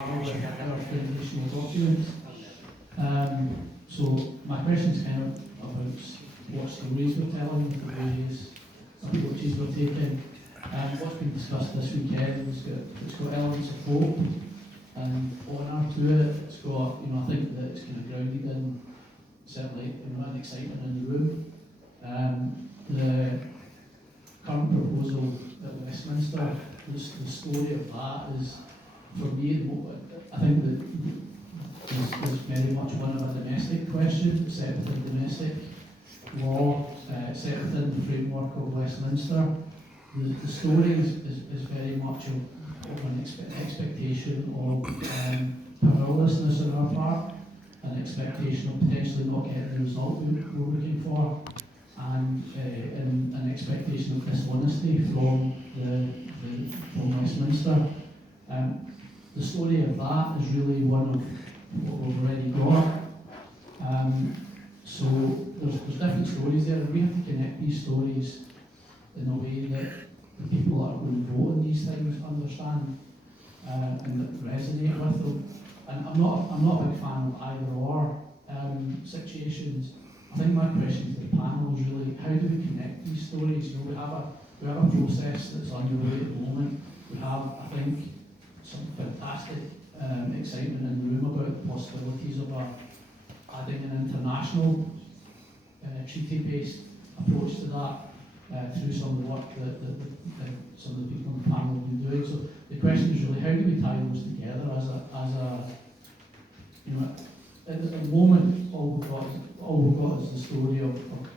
our transitional documents. So my question is kind of about what stories we're telling, the various approaches we're taking. What's been discussed this weekend, it's got elements of hope and honour to it. It's got, I think that it's kind of grounded in certainly an excitement in the room. The current proposal at Westminster, the story of that is, for me, I think that is very much one of a domestic question, set within domestic law, set within the framework of Westminster. The story is very much of an expectation of powerlessness on our part, an expectation of potentially not getting the result we're looking for, and an expectation of dishonesty from Westminster. The story of that is really one of what we've already got. So there's different stories there, and we have to connect these stories in a way that the people that are going to vote on these things understand and that resonate with them. And I'm not a big fan of either or situations. I think my question to the panel is really, how do we connect these stories? We have a process that's underway at the moment. We have, I think, some fantastic excitement in the room about the possibilities of adding an international treaty-based approach to that through some of the work that some of the people on the panel have been doing. So the question is really, how do we tie those together at the moment, all we've got is the story of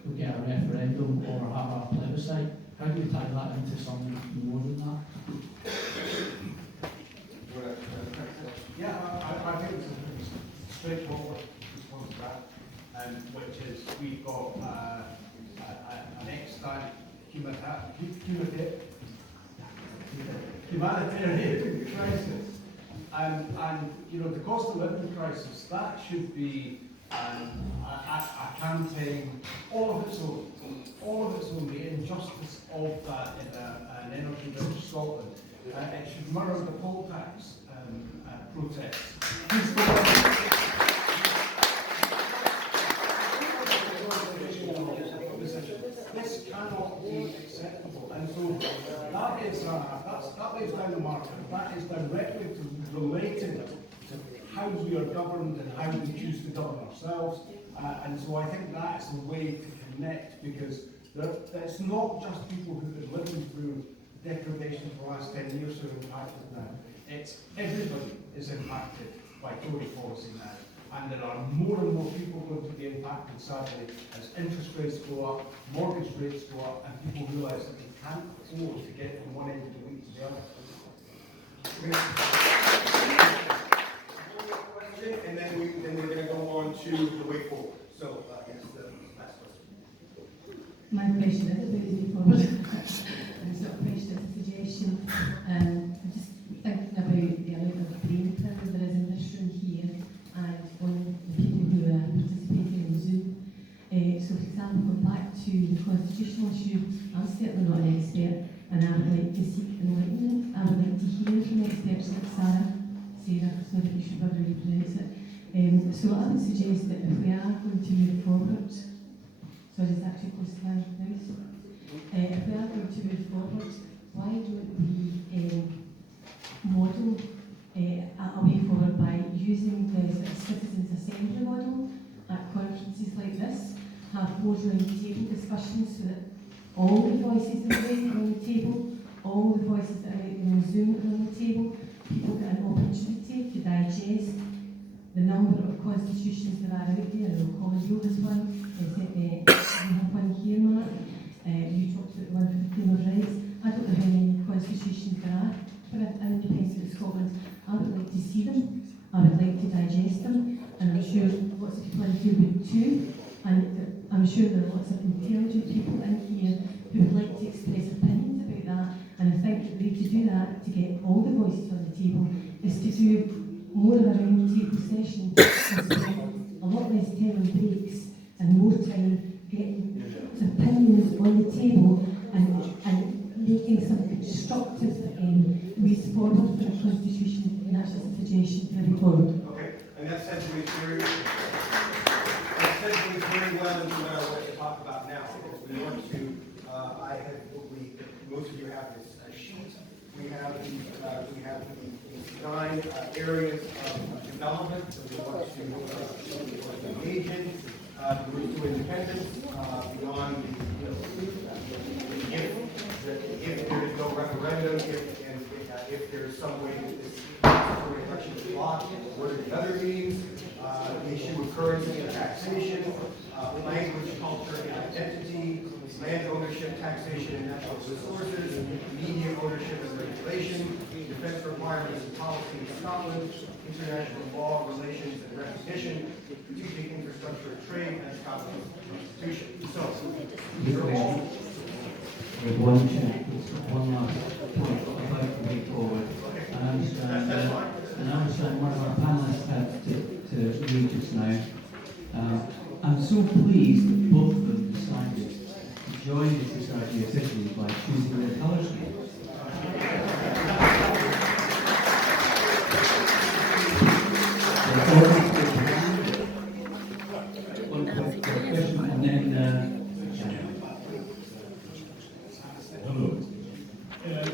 we get a referendum or have a plebiscite. How do we tie that into something more than that? Yeah, I think it's a straightforward response to that, which is we've got an extant humanitarian crisis, and the cost of living crisis, that should be accounting all of its own, the injustice of that in an energy-rich Scotland. It should mirror the poll tax protests. This cannot be acceptable, and so that lays down the marker. That is directly related to how we are governed and how we choose to govern ourselves. And so I think that's the way to connect, because it's not just people who've been living through degradation for the last 10 years who are impacted now. It's everybody is impacted by Tory policy now. And there are more and more people going to be impacted, sadly, as interest rates go up, mortgage rates go up, and people realise that they can't afford to get from one end of the week to the other. And then we're going to go on to the way forward. So, yes, the last question. My question is about the way forward. And sort of question is a suggestion. I'm just thinking about the amount of brain power there is in this room here and on the people who are participating in Zoom. So, for example, going back to the constitutional issue, I'm certainly not an expert, and I would like to seek enlightenment. I would like to hear from experts like Sarah, sorry if you should probably pronounce it. So I would suggest that if we are going to move forward, sorry, it's actually close to my house. If we are going to move forward, why don't we model a way forward by using the sort of citizens' assembly model at conferences like this, have board round table discussions so that all the voices that are on the table, all the voices that are on Zoom are on the table, people get an opportunity to digest the number of constitutions that are out there. I'll call it this one. We have one here, Mark. You talked about the one for the Freedom of Rights. I don't know how many constitutions there are for an independent Scotland. I would like to see them. I would like to digest them. And I'm sure lots of people in here would too. And I'm sure there are lots of intelligent people in here who would like to express opinions about that. And I think the way to do that, to get all the voices on the table, is to do more of a round table session, and spend a lot less time on breaks and more time getting opinions on the table and making some constructive ways forward for a constitution. And that's just a suggestion. moving forward. Okay, and that segues very well into what I want to talk about now, because we want to, most of you have this sheet. We have the 9 areas of development that we want to engage in, the route to independence, beyond if there is no referendum, if there is some way that this election is blocked, what are the other means, the issue of currency and taxation, language, culture, and identity, land ownership, taxation, and natural resources, media ownership and regulation, defense requirements and policy in Scotland, international law, relations and recognition, strategic infrastructure and trade, and Scotland's constitution. So, these are all. With one check, one last point about the way forward. And I understand one of our panelists had to leave just now. I'm so pleased that both of them decided to join the society officially by choosing their colour scheme. One quick question, and then Hello.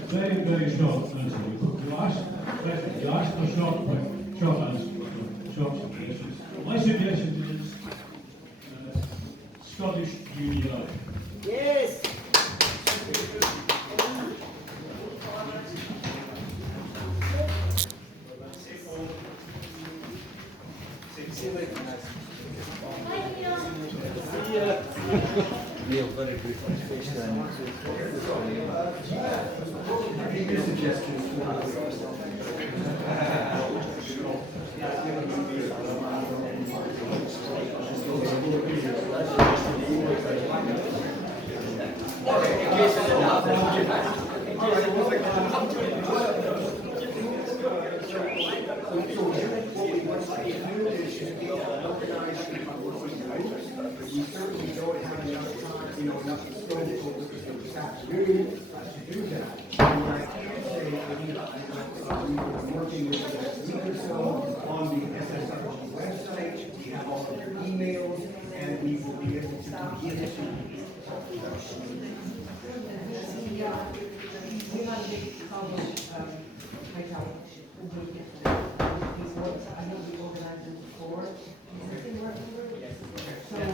Very, very short answer. You asked for short answers. My suggestion is Scottish UDI. Yes. Neil, very briefly, please. Your suggestions we certainly don't have enough time, enough scope this afternoon to do that. And I can say, we've been working with the next week or so on the SSRG website. We have all of your emails, and we will be able to begin to. We had a big problem, right out, I know we organised them before. Is this thing working? So,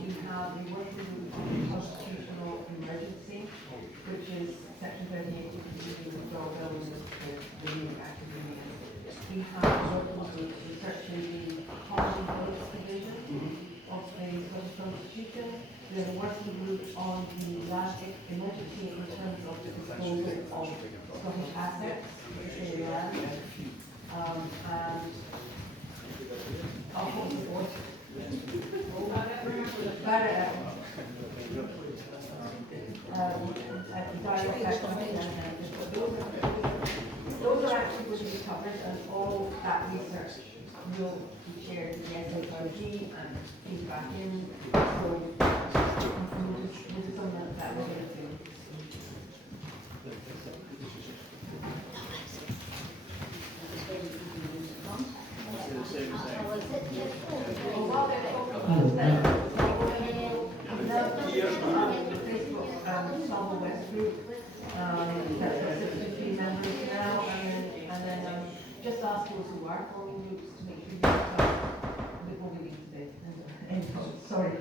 you have the working constitutional emergency, which is section 38 of the Law Bill, the Union Act of Union. We have local researching the policy-based division of the Scottish Constitution. There's a working group on the last emergency in terms of the disposal of Scottish assets, in land, and I'll hold the board. Those are actually going to be covered, and all that research will be shared with the SHRG and feedback in. So this is something that we're going to do. Salvo West Group, that's 63 members now, and then just ask those who are forming groups to make sure you have before we leave today. Sorry.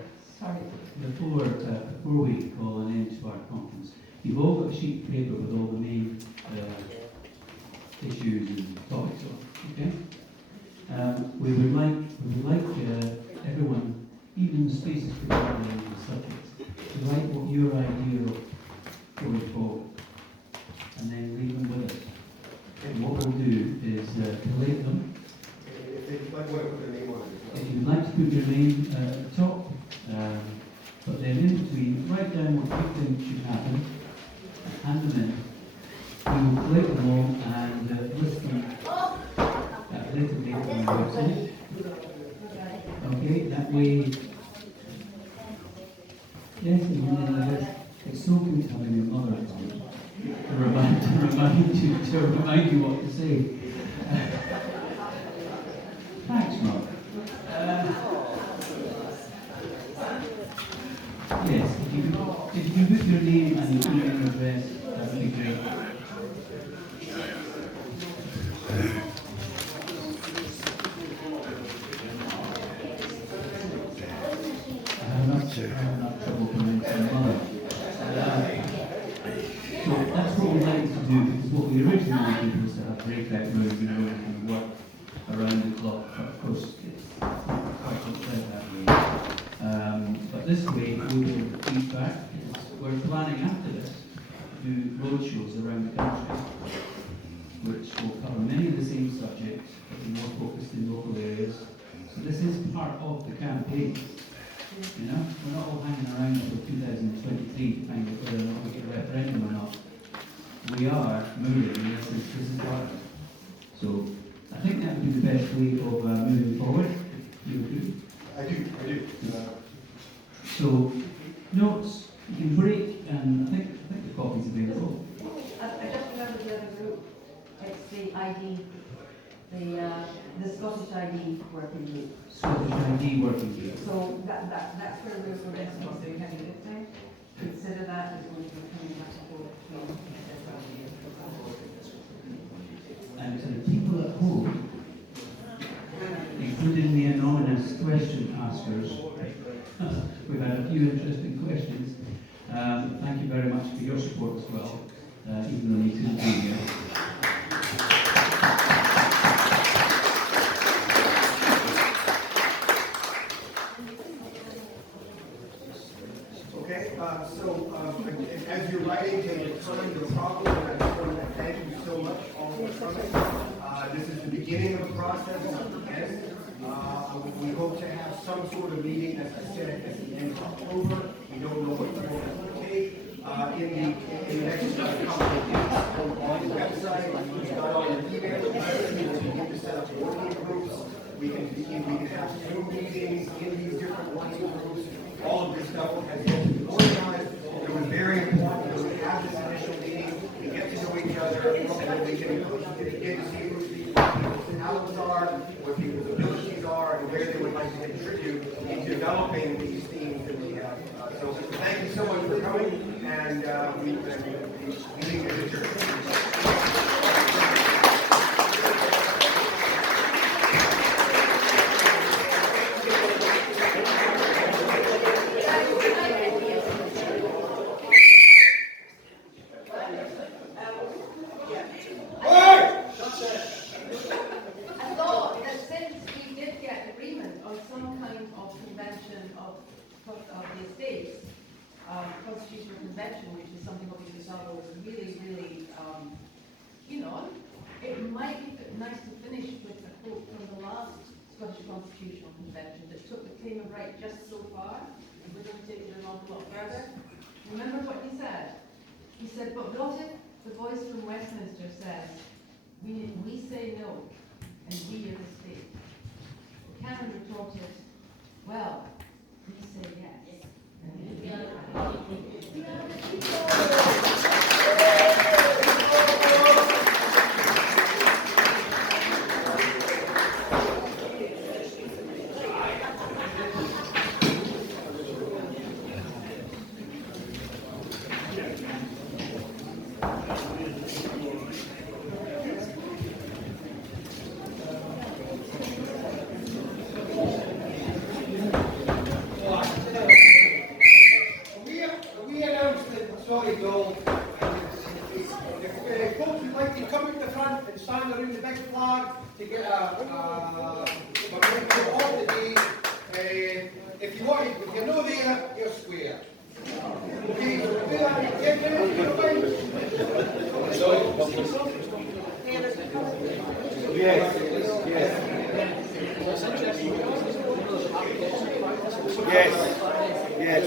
Before we call an end to our conference, you've all got a sheet of paper with all the main issues and topics on, okay? We would like everyone, even the spaces provided on the subjects, to write what your idea of going forward, and then leave them with us. And what we'll do is collate them. If they'd like to put their name on it. If you'd like to put your name at the top, but then in between, write down what you think should happen, hand them in. We will collect them all and list them at a later date on our website. Okay, that way. Yes, it's so good having your mother around to remind you what to say. Thanks, Mark. Yes, if you can put your name and your email address, that would be great. I have not trouble pronouncing mother. So that's what we like to do, because what we originally did was to have breakout rooms, and work around the clock, but of course it's not quite like that way. But this way we will feedback. We're planning after this to do roadshows around the country, which will cover many of the same subjects, but be more focused in local areas. So this is part of the campaign. You know, we're not all hanging around until 2023 to find out whether or not we get a referendum or not. We are moving, and this is part of it. So I think that would be the best way of moving forward. Do you agree? I do. So notes you can break, and I think the copy's available. I just remember the other group. It's the ID, the Scottish ID working group. Scottish ID working group. So that's where we're going to start doing heavy lifting. Consider that as going to be coming back and forth between And to the people at home, including the anonymous question askers, we've had a few interesting questions. Thank you very much for your support as well, even though you couldn't be here. Okay, as you're writing, take your time, no problem, and I just want to thank you so much, all for coming. This is the beginning of the process, not the end. We hope to have some sort of meeting, as I said, at the end of October. We don't know what the board will take. In the next couple of weeks, on the website, we've got all your email addresses, we begin to set up working groups. We can have Zoom meetings in these different working groups. All of this stuff has yet to be organized. It was very important that we have this initial meeting, we get to know each other, and then we can begin to see who people's talents are, what people's abilities are, and where they would like to contribute in developing these themes that we have. So thank you so much for coming, and the meeting is adjourned. I thought that since we did get agreement on some kind of convention of the estates, constitutional convention, which is something obviously Sabo was really keen on, it might be nice to finish with a quote from the last Scottish Constitutional Convention that took the claim of right just so far, and we're going to take it an awful lot further. Remember what he said? He said, but what if the voice from Westminster says, we say no, and we are the state? Cameron retorted, well, we say yes. We announced it, sorry, Joel. If folks would like to come up the front and stand around the big flag to get a memento of the day. If you want, if you're not there, you're square. Okay, so do that. Get ready, you're fine. Yes, yes. Yes.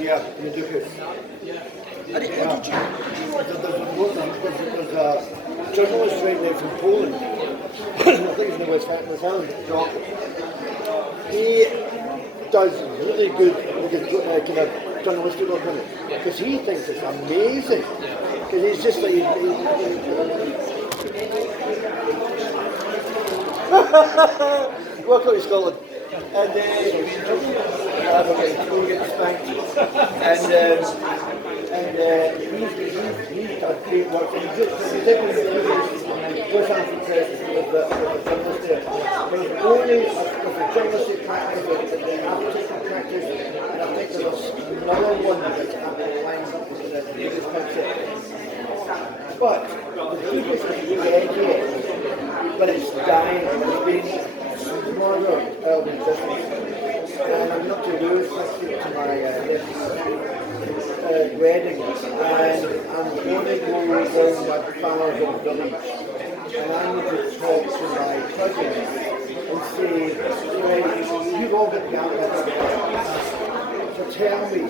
Yeah, you do it. Yeah. a journalist right now from Poland. I think he's in the West Island. He does really good kind of journalistic work on it because he thinks it's amazing. Because he's just like welcome to Scotland. And we get spanked. And he's got great work. And he did Los Angeles Press with the journalist there. There's only with the journalistic practice, the artistic practice, and I think there's another one that's applying the biggest concept. But the biggest is dead yet, but it's dying. It's being smothered out of existence. And I'm not to lose to my wedding, and I'm going to go down my father's village, and I need to talk to my cousins and say, right, you've all got together, so tell me,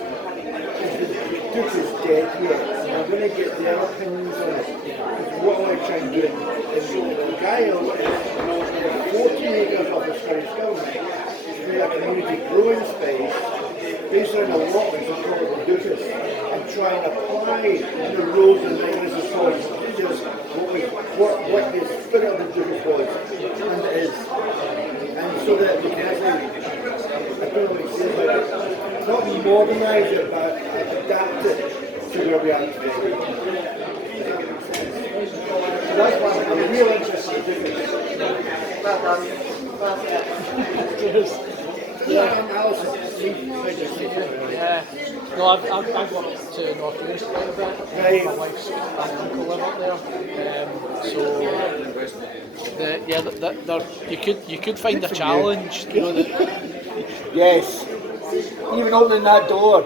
is the Duke is dead yet? And I'm going to get their opinions on it. Because what I try and do is the guy who is 14 acres of the Scottish Government, a community growing space based on a lot of the Duchess and try and apply the rules and mechanisms for procedures what the spirit of the Duchess was and is. And so that we can actually, I don't know what it says, like, not modernise it but adapt it to where we are today. So that's why I'm real interested in doing this. Cheers. Yeah, Alison. Yeah. No, I've worked to North Wales quite a bit. Right. My wife's uncle live up there. You could find a challenge. You know that Yes. Even opening that door.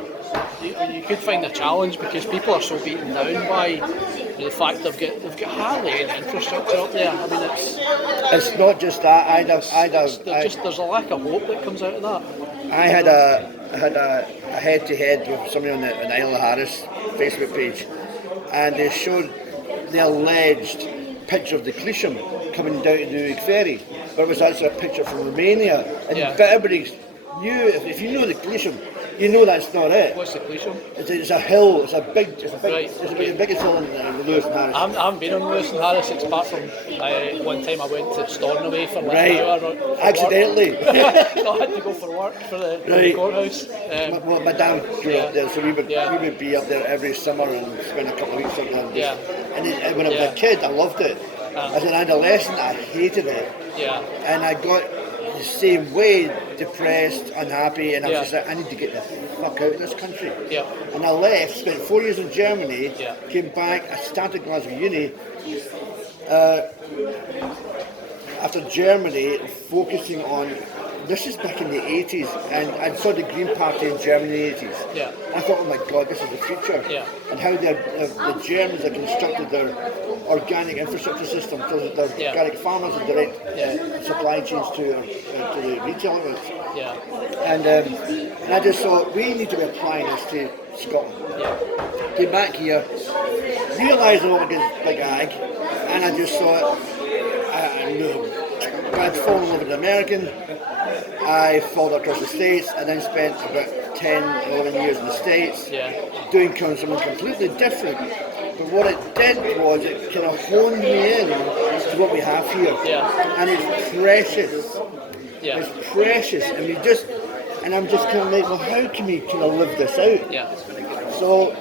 you could find a challenge because people are so beaten down by the fact they've got hardly any infrastructure up there. I mean, It's not just that. there's a lack of hope that comes out of that. I had a head-to-head with somebody on the Isle of Harris Facebook page, and they showed the alleged picture of the Cleasham coming down to the ferry, but it was actually a picture from Romania, and Yeah. but everybody knew, if you know the Cleasham, you know that's not it. What's the Cleasham? It's a hill. It's the biggest hill in Lewis and Harris. I haven't been on Lewis and Harris apart from one time I went to Stornoway for like Right. an hour. For Accidentally. work. No, I had to go for work for the Right. courthouse. Well, my dad grew Yeah. up there, so we would Yeah. be up there every summer and spend a couple of weeks up there. Yeah. And when I was a kid, I loved it. As an adolescent, I hated it. Yeah. And I got the same way, depressed, unhappy, and I was Yeah. just like, I need to get the fuck out of this country. Yeah. And I left, spent 4 years in Germany, Yeah. came back, I started Glasgow Uni. After Germany, focusing on, this is back in the 80s, and I saw the Green Party in Germany in the 80s. Yeah. I thought, oh my God, this is the future. Yeah. And how the Germans have constructed their organic infrastructure system so that their Yeah. organic farmers have direct supply chains to the retail outlets. Yeah. And I just thought, we need to be applying this to Scotland. Yeah. Came back here, realised I wanted to get big ag, and I just thought, I'd fallen in love with an American. I followed across the States and then spent about 10, 11 years in the States doing something completely different. But what it did was it kind of honed me in to what we have here. And it's precious. Yeah. It's precious. And I'm just kind of like, well, how can we kind of live this out? Yeah. So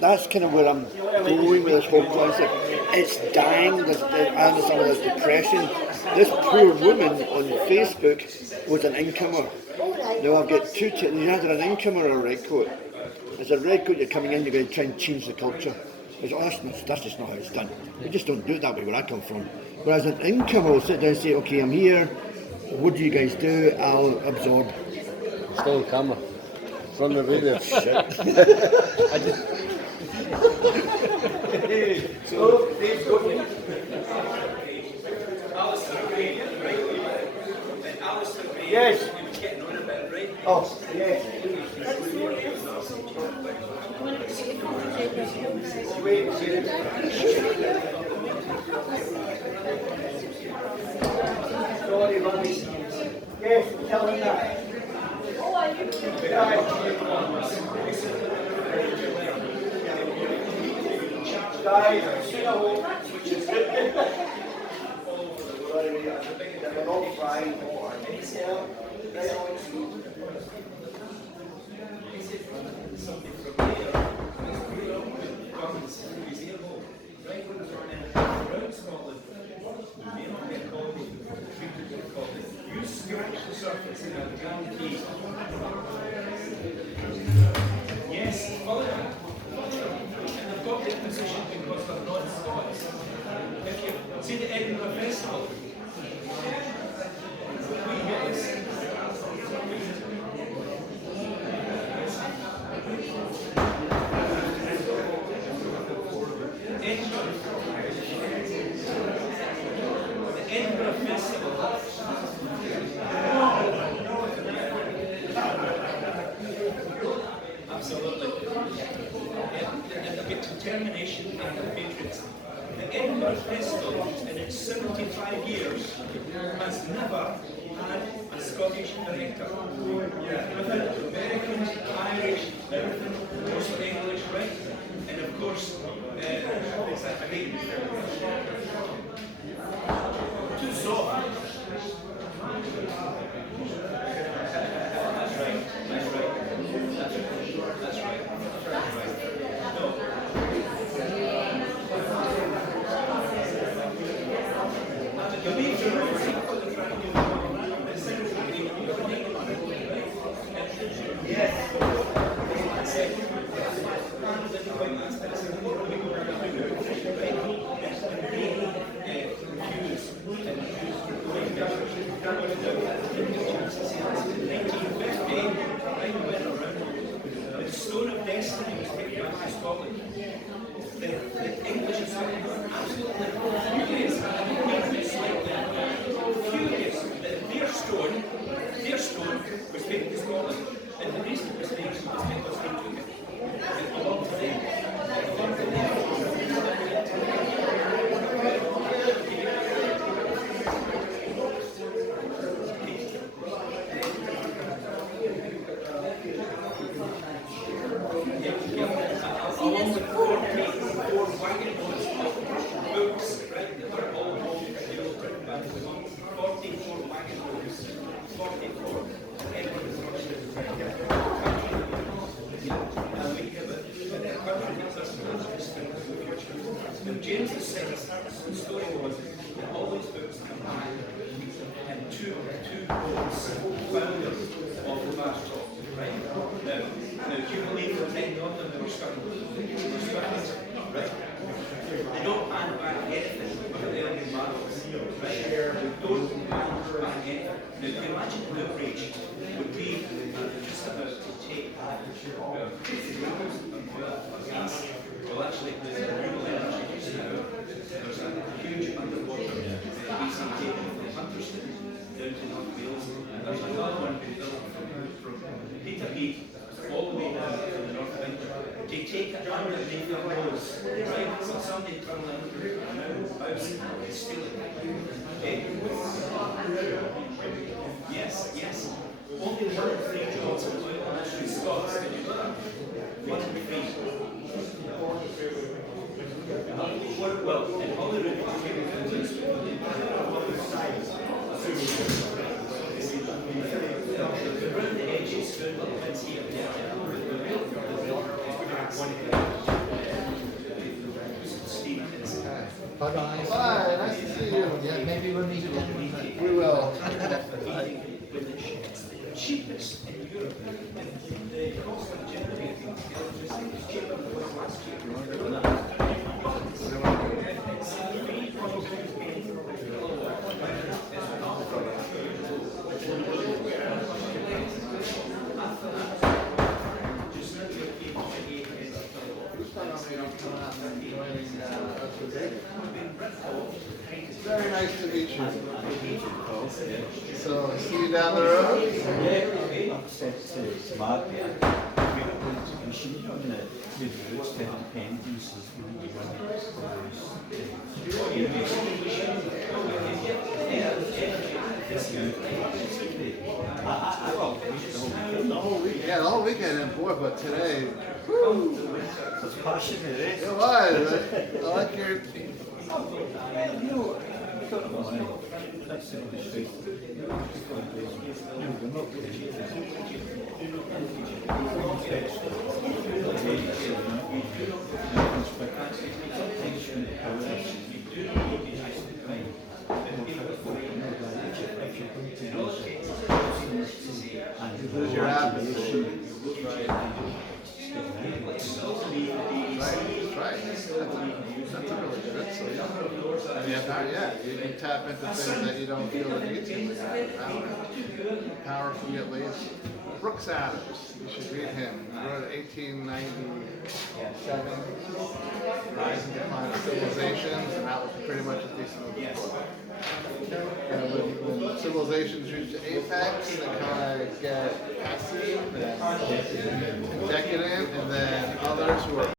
that's kind of where I'm going with this whole concept. It's dying. I understand there's depression. This poor woman on Facebook was an incomer. Now I've got two. You're either an incomer or a redcoat. As a redcoat, you're coming in, you're going to try and change the culture. It's, that's just not how it's done. We just don't do it that way where I come from. Whereas an incomer will sit down and say, okay, I'm here. What do you guys do? I'll absorb. Still on camera. It's on the video. Shit. So, Dave's going. Yes. Oh, yes. Sorry, buddy. Yes, tell him that. Guys, see you home. They're all frying. You scratch the surface and I'll guarantee. Yes, follow that. And they've got their position because they're not Scots. If you see the Edinburgh Festival, we get this. The Edinburgh Festival. Absolutely. And a bit determination and patriotism. The Edinburgh Festival, in its 75 years, has never had a Scottish director. Without Americans, Irish, everything, mostly English, right? And of course, too soft. That's right. That's right. That's right. That's right. That's right. No. You need to know what they're trying to do. Yes. The Stone of Destiny was taken back to Scotland. The English and Scotland were absolutely furious that their stone was taken to Scotland. And the reason it was taken was because they took it. It belonged to them. It belonged to them. Along with four wagon loads of books, right, that were all written by 44 wagon loads, 44. And we have it, but the country gives us when James the story was that all these books come back and two boats founders of the vast talk, right? Now, do you believe that 10 of them were Scotland? Right? They don't hand back anything but the early battles, right? They don't hand back anything. Now, the imagine the outrage would be just about to take well, actually, there's a renewable energy use now. There's a huge underwater BC taken from Hunterston down to North Wales, and there's another one being built from Peterheath all the way down to the north of England. They take it underneath their nose, right? So somebody tunneling under it and steal it. Okay? Yes, yes. Only 1 in 3 jobs in oil and industry Scots, did you know that? 1 in 3. Well, in Holyrood, around the edges, little bits here and there. Bye-bye. Bye, nice to see you. Yeah, maybe we'll meet again. We will. Cheapest in Europe. The cost of generating electricity is cheaper than it was last year. Very nice to meet you. So, see you down the road? Smart, yeah. great point to concede on the routes to independence is really one of those Yeah, the whole weekend, and boy, but today, whew, it's passionate, eh? it was. I like your. That's the only street. Lose your atmosphere. Right. That's a really good. So yeah, you can tap into things that you don't feel the need to. Power from at least. Brooks Adams, you should read him. He wrote 1897, Rise and Decline of Civilizations, and that was pretty much a decent book. And when civilizations reach the apex, they kind of get passive and decadent, and then others who are